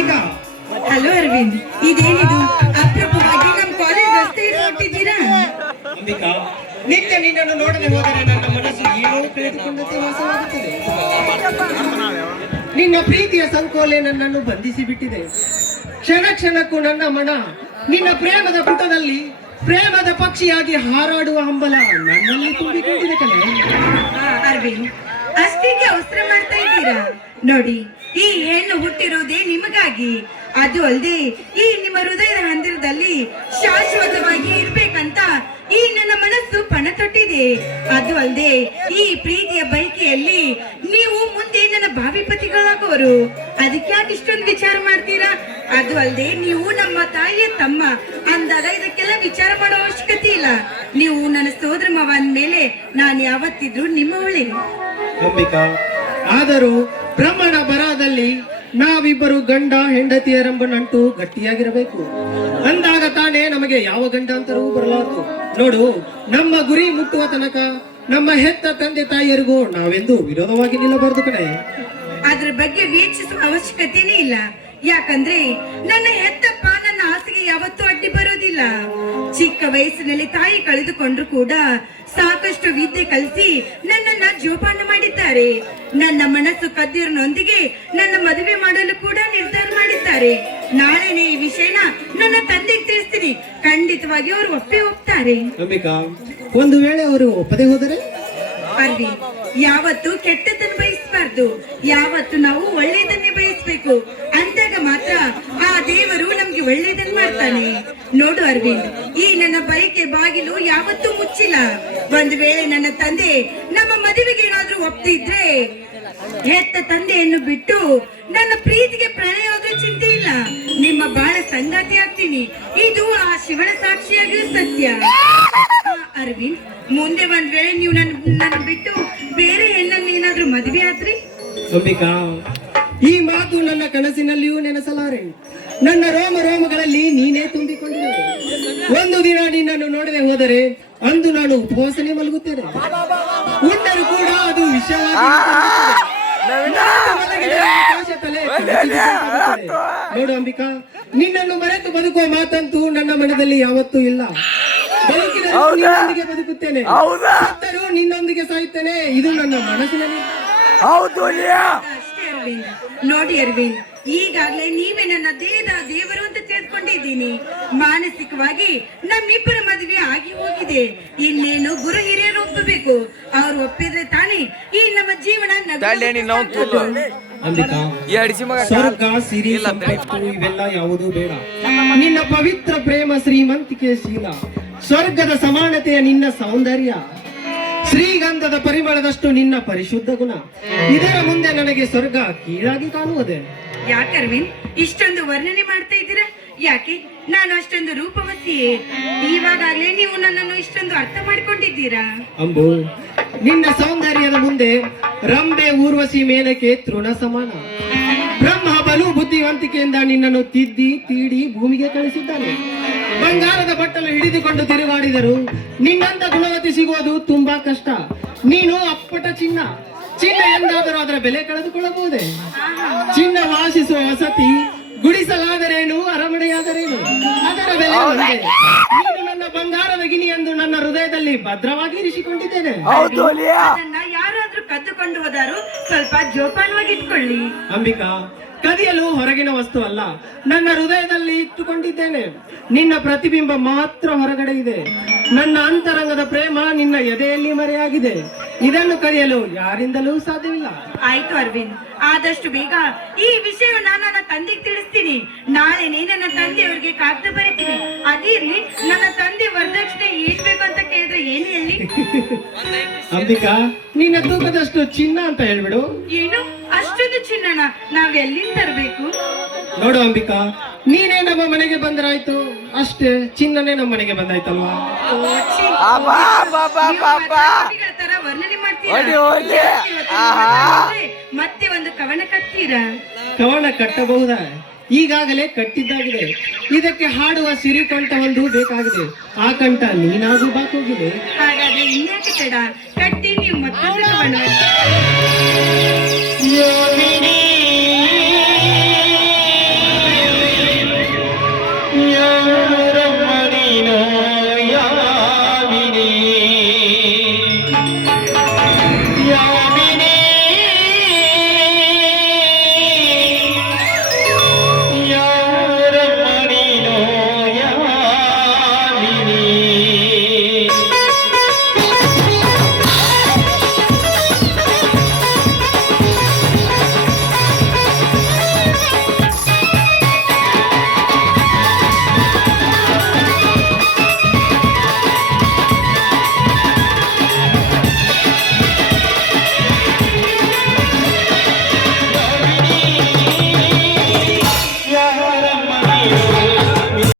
Ambika. Hello Arvind, ಇದೇನಿದು ಅಪರೂಪವಾಗಿ ನಮ್ಮ ಕಾಲೇಜ್ ರಸ್ತೆ ಹೊಟ್ಟಿದ್ದೀರಾ? ಅಂಬಿಕಾ, ನಿತ್ಯ ನಿನ್ನನ್ನು ನೋಡದೆ ಹೋದರೆ ನನ್ನ ಮನಸ್ಸು ಏನೋ ಕಳೆದುಕೊಂಡಂತೆ ವಾಸವಾಗುತ್ತದೆ. ನಿನ್ನ ಪ್ರೀತಿಯ ಸಂಕೋಲೆ ನನ್ನನ್ನು ಬಂಧಿಸಿ ಬಿಟ್ಟಿದೆ. ಕ್ಷಣ ಕ್ಷಣಕ್ಕೂ ನನ್ನ ಮನ ನಿನ್ನ ಪ್ರೇಮದ ಪುಟದಲ್ಲಿ ಪ್ರೇಮದ ಪಕ್ಷಿಯಾಗಿ ಹಾರಾಡುವ ಹಂಬಲ ನನ್ನಲ್ಲಿ ತುಂಬಿಕೊಂಡಿದೆ ಕಣೆ. ಅರವಿಂದ್, ಅಷ್ಟೇಗೆ ಅವಸರ ಮಾಡ್ತಾ ಇದ್ದೀರಾ? ನೋಡಿ, ಈ ಹೆಣ್ಣು ಹುಟ್ಟಿರೋದೇ ನಿಮಗಾಗಿ. ಅದು ಅಲ್ಲದೆ ಈ ನಿಮ್ಮ ಹೃದಯದ ಹಂದಿರದಲ್ಲಿ ಶಾಶ್ವತವಾಗಿ ಇರ್ಬೇಕಂತ ಈ ನನ್ನ ಮನಸ್ಸು ಪಣ ತೊಟ್ಟಿದೆ. ಅದು ಅಲ್ಲದೆ ಈ ಪ್ರೀತಿಯ ಬಯಕೆಯಲ್ಲಿ ನೀವು ಮುಂದೆ ನನ್ನ ಭಾವಿ ಪತಿಗಳಾಗುವರು. ಅದಕ್ಕೆ ಯಾಕೆ ಇಷ್ಟೊಂದು ವಿಚಾರ ಮಾಡ್ತೀರಾ? ಅದು ಅಲ್ಲದೆ ನೀವು ನಮ್ಮ ತಾಯಿಯ ತಮ್ಮ ಅಂದಾಗ ಇದಕ್ಕೆಲ್ಲ ವಿಚಾರ ಮಾಡೋ ಅವಶ್ಯಕತೆ ಇಲ್ಲ. ನೀವು ನನ್ನ ಸೋದರ ಮಾವ ಅಂದ್ಮೇಲೆ ನಾನು ಯಾವತ್ತಿದ್ರು ನಿಮ್ಮ ಒಳ್ಳೆ. ಅಂಬಿಕಾ, ಆದರೂ ಬ್ರಹ್ಮಣ ಬರದಲ್ಲಿ ನಾವಿಬ್ಬರು ಗಂಡ ಹೆಂಡತಿಯರೆಂಬ ನಂಟು ಗಟ್ಟಿಯಾಗಿರಬೇಕು. ಅಂದಾಗ ತಾನೇ ನಮಗೆ ಯಾವ ಗಂಡಾಂತರವೂ ಬರಲಾರದು. ನೋಡು, ನಮ್ಮ ಗುರಿ ಮುಟ್ಟುವ ತನಕ ನಮ್ಮ ಹೆತ್ತ ತಂದೆ ತಾಯಿಯರಿಗೂ ನಾವೆಂದು ವಿರೋಧವಾಗಿ ನಿಲ್ಲಬಾರದು ಕಣೆ. ಅದ್ರ ಬಗ್ಗೆ ಯೋಚಿಸುವ ಅವಶ್ಯಕತೆನೇ ಇಲ್ಲ. ಯಾಕಂದ್ರೆ ನನ್ನ ಹೆತ್ತಪ್ಪ ನನ್ನ ಆಸೆಗೆ ಯಾವತ್ತೂ ಅಡ್ಡಿ ಬರೋದಿಲ್ಲ. ಚಿಕ್ಕ ವಯಸ್ಸಿನಲ್ಲಿ ತಾಯಿ ಕಳೆದುಕೊಂಡ್ರು ಕೂಡ ಸಾಕಷ್ಟು ವಿದ್ಯೆ ಕಲಿಸಿ ನನ್ನನ್ನ ಜೋಪಾನ ಮಾಡಿದ್ದಾರೆ. ನನ್ನ ಮನಸ್ಸು ಕದ್ದಿರನೊಂದಿಗೆ ನನ್ನ ಮದುವೆ ಮಾಡಲು ಕೂಡ ನಿರ್ಧಾರ ಮಾಡಿದ್ದಾರೆ. ನಾಳೆನೇ ಈ ವಿಷಯನ ನನ್ನ ತಂದೆಗೆ ತಿಳಿಸ್ತೀನಿ. ಖಂಡಿತವಾಗಿ ಅವರು ಒಪ್ತಾರೆ. ಅಂಬಿಕಾ, ಒಂದು ವೇಳೆ ಅವರು ಒಪ್ಪದೆ ಹೋದರೆ? ಅರವಿಂದ್, ಯಾವತ್ತು ಕೆಟ್ಟದನ್ನು ಬಯಸಬಾರ್ದು. ಯಾವತ್ತು ನಾವು ಒಳ್ಳೆಯದನ್ನೇ ಬಯಸ್ಬೇಕು. ಅಂದಾಗ ಮಾತ್ರ ಆ ದೇವರು ನಮ್ಗೆ ಒಳ್ಳೆಯದನ್ನ ಮಾಡ್ತಾನೆ. ನೋಡು ಅರವಿಂದ್, ಈ ನನ್ನ ಬಯಕೆ ಬಾಗಿಲು ಯಾವತ್ತೂ ಮುಚ್ಚಿಲ್ಲ. ಒಂದು ವೇಳೆ ನನ್ನ ತಂದೆ ನಮ್ಮ ಮದುವೆಗೆ ಏನಾದ್ರೂ ಒಪ್ತಿದ್ರೆ ಹೆತ್ತ ತಂದೆಯನ್ನು ಬಿಟ್ಟು ನನ್ನ ಪ್ರೀತಿಗೆ ಪ್ರಣಯವಾದ್ರೂ ಚಿಂತೆ ಇಲ್ಲ. ನಿಮ್ಮ ಬಾಳ ಸಂಗಾತಿ ಆಗ್ತೀನಿ. ಇದು ಆ ಶಿವನ ಸಾಕ್ಷಿಯಾಗಿಯೂ ಸತ್ಯ. ಅರವಿಂದ್, ಮುಂದೆ ಒಂದ್ ವೇಳೆ ನೀವು ನನ್ನ ಬಿಟ್ಟು ಬೇರೆ ಹೆಣ್ಣಲ್ಲಿ ಏನಾದ್ರೂ ಮದುವೆ ಆದ್ರಿ? ಅಂಬಿಕಾ, ಈ ಮಾತು ನನ್ನ ಕನಸಿನಲ್ಲಿಯೂ ನೆನೆಸಲಾರೆ. ನನ್ನ ರೋಮ ರೋಮಗಳಲ್ಲಿ ನೀನೇ ತುಂಬಿಕೊಂಡಿರುವೆ. ಒಂದು ದಿನ ನಿನ್ನನ್ನು ನೋಡದೆ ಹೋದರೆ ಅಂದು ನಾನು ಉಪವಾಸನೆ ಮಲಗುತ್ತೇನೆ. ಉಂಡರೂ ಕೂಡ ಅದು ವಿಷಯವಾಗಿ ನೋಡು ಅಂಬಿಕಾ, ನಿನ್ನನ್ನು ಮರೆತು ಬದುಕುವ ಮಾತಂತೂ ನನ್ನ ಮನದಲ್ಲಿ ಯಾವತ್ತೂ ಇಲ್ಲ. ಬದುಕಿದರೂ ನಿನ್ನೊಂದಿಗೆ ಬದುಕುತ್ತೇನೆ, ಸತ್ತರೂ ನಿನ್ನೊಂದಿಗೆ ಸಾಯುತ್ತೇನೆ. ಇದು ನನ್ನ ಮನಸ್ಸಿನಲ್ಲಿ. ಅಷ್ಟೇ ಅರವಿಂದ್. ನೋಡಿ ಅರವಿಂದ್, ಈಗಾಗಲೇ ನೀವೇ ನನ್ನ ದೇಹದ ದೇವರು ಅಂತ ತಿಳ್ಕೊಂಡಿದ್ದೀನಿ. ಮಾನಸಿಕವಾಗಿ ನಮ್ಮಿಬ್ಬರ ಮದುವೆ ಆಗಿ ಹೋಗಿದೆ. ಇನ್ನೇನು ಗುರು ಹಿರಿಯರು ಒಪ್ಪಬೇಕು. ಅವ್ರು ಒಪ್ಪಿದ್ರೆ ತಾನೇ ಈ ನಮ್ಮ ಜೀವನ ಅಂಬಿಕಾ, ಸ್ವರ್ಗ, ಸಿರಿ, ಸಂಪತ್ತು ಇವೆಲ್ಲ ಯಾವುದೂ ಬೇಡ. ನಿನ್ನ ಪವಿತ್ರ ಪ್ರೇಮ, ಶ್ರೀಮಂತಿಕೆ, ಶೀಲ, ಸ್ವರ್ಗದ ಸಮಾನತೆಯ ನಿನ್ನ ಸೌಂದರ್ಯ, ಶ್ರೀಗಂಧದ ಪರಿಮಳದಷ್ಟು ನಿನ್ನ ಪರಿಶುದ್ಧ ಗುಣ, ಇದರ ಮುಂದೆ ನನಗೆ ಸ್ವರ್ಗ ಕೀಳಾಗಿ ಕಾಣುವುದೇ? ಯಾಕೆ ಅರವಿಂದ್ ಇಷ್ಟೊಂದು ವರ್ಣನೆ ಮಾಡ್ತಾ ಇದ್ದೀರಾ? ಯಾಕೆ ನಾನು ಅಷ್ಟೊಂದು ರೂಪವತಿಯೇ? ಇವಾಗಲೇ ನೀವು ನನ್ನನ್ನು ಇಷ್ಟೊಂದು ಅರ್ಥ ಮಾಡ್ಕೊಂಡಿದ್ದೀರಾ? ಅಂಬು, ನಿನ್ನ ಸೌಂದರ್ಯದ ಮುಂದೆ ರಂಬೆ, ಊರ್ವಶಿ, ಮೇನಕೆ ತೃಣ ಸಮಾನ. ಬ್ರಹ್ಮ ಬಲು ಬುದ್ಧಿವಂತಿಕೆಯಿಂದ ನಿನ್ನನ್ನು ತಿದ್ದಿ ತೀಡಿ ಭೂಮಿಗೆ ಕಳಿಸಿದ್ದಾನೆ. ಬಂಗಾರದ ಬಟ್ಟಲು ಹಿಡಿದುಕೊಂಡು ತಿರುಗಾಡಿದರು ನಿನ್ನಂತ ಗುಣವತಿ ಸಿಗುವುದು ತುಂಬಾ ಕಷ್ಟ. ನೀನು ಅಪ್ಪಟ ಚಿನ್ನ. ಚಿನ್ನ ಎಂದಾದರೂ ಅದರ ಬೆಲೆ ಕಳೆದುಕೊಳ್ಳಬಹುದೇ? ಚಿನ್ನ ವಾಸಿಸುವ ವಸತಿ ಗುಡಿಸಲಾದರೇನು, ಅರಮನೆಯಾದರೇನು, ಅದರ ಬೆಲೆ ಒಂದೇ. ನೀನು ನನ್ನ ಬಂಗಾರದ ಗಿಣಿ ಎಂದು ನನ್ನ ಹೃದಯದಲ್ಲಿ ಭದ್ರವಾಗಿ ಇರಿಸಿಕೊಂಡಿದ್ದೇನೆ. ಅದನ್ನ ಯಾರಾದ್ರೂ ಕದ್ದುಕೊಂಡು ಹೋದಾರು ಸ್ವಲ್ಪ ಜೋಪಾನವಾಗಿ ಇಟ್ಕೊಳ್ಳಿ. ಅಂಬಿಕಾ, ಕದಿಯಲು ಹೊರಗಿನ ವಸ್ತು ಅಲ್ಲ, ನನ್ನ ಹೃದಯದಲ್ಲಿ ಇಟ್ಟುಕೊಂಡಿದ್ದೇನೆ. ನಿನ್ನ ಪ್ರತಿಬಿಂಬ ಮಾತ್ರ ಹೊರಗಡೆ ಇದೆ. ನನ್ನ ಅಂತರಂಗದ ಪ್ರೇಮ ನಿನ್ನ ಎದೆಯಲ್ಲಿ ಮರೆಯಾಗಿದೆ. ಇದನ್ನು ಕದಿಯಲು ಯಾರಿಂದಲೂ ಸಾಧ್ಯವಿಲ್ಲ. ಆಯ್ತು ಅರವಿಂದ್, ಆದಷ್ಟು ಬೇಗ ಈ ವಿಷಯವನ್ನು ನನ್ನ ತಂದೆಗೆ ತಿಳಿಸ್ತೀನಿ. ನಾಳೆನೇ ನನ್ನ ತಂದೆಯವರಿಗೆ ಕಾಗದ ಬರೀತೀನಿ. ಅದಿರ್ಲಿ, ನನ್ನ ತಂದೆ ವರದಕ್ಷಿಣೆ ಏನ್ ಬೇಕು ಅಂತ ಕೇಳಿದ್ರೆ ಏನ್ ಹೇಳಿ? ಅಂಬಿಕಾ, ನಿನ್ನ ತೂಕದಷ್ಟು ಚಿನ್ನ ಅಂತ ಹೇಳ್ಬಿಡು. ಏನು ಅಷ್ಟೊಂದು ಚಿನ್ನನ ನಾವೆಲ್ಲಿಂದ ತರಬೇಕು? ನೋಡು ಅಂಬಿಕಾ, ನೀನೇ ನಮ್ಮ ಮನೆಗೆ ಬಂದ್ರಾಯ್ತು ಅಷ್ಟೇ. ಚಿನ್ನನೇ ನಮ್ಮ ಮನೆಗೆ ಬಂದಾಯ್ತಲ್ವಾ? ತರ ವರ್ಣನೆ ಮಾಡ್ತೀರಾ? ಮತ್ತೆ ಒಂದು ಕವನ ಕಟ್ತೀರಾ? ಕವನ ಕಟ್ಟಬಹುದಾ? ಈಗಾಗಲೇ ಕಟ್ಟಿದ್ದಾಗಿದೆ. ಇದಕ್ಕೆ ಹಾಡುವ ಸಿರಿಕಂಠ ಒಂದು ಬೇಕಾಗಿದೆ. ಆ ಕಂಠ ನೀನಾಗೂ ಬಾಕೋಗಿದೆ. ಹಾಗಾದ್ರೆ ಇನ್ಯಾಕೆ ತಡ, ಕಟ್ಟಿ ನೀವು ಮತ್ತೊಂದು ಕವನ.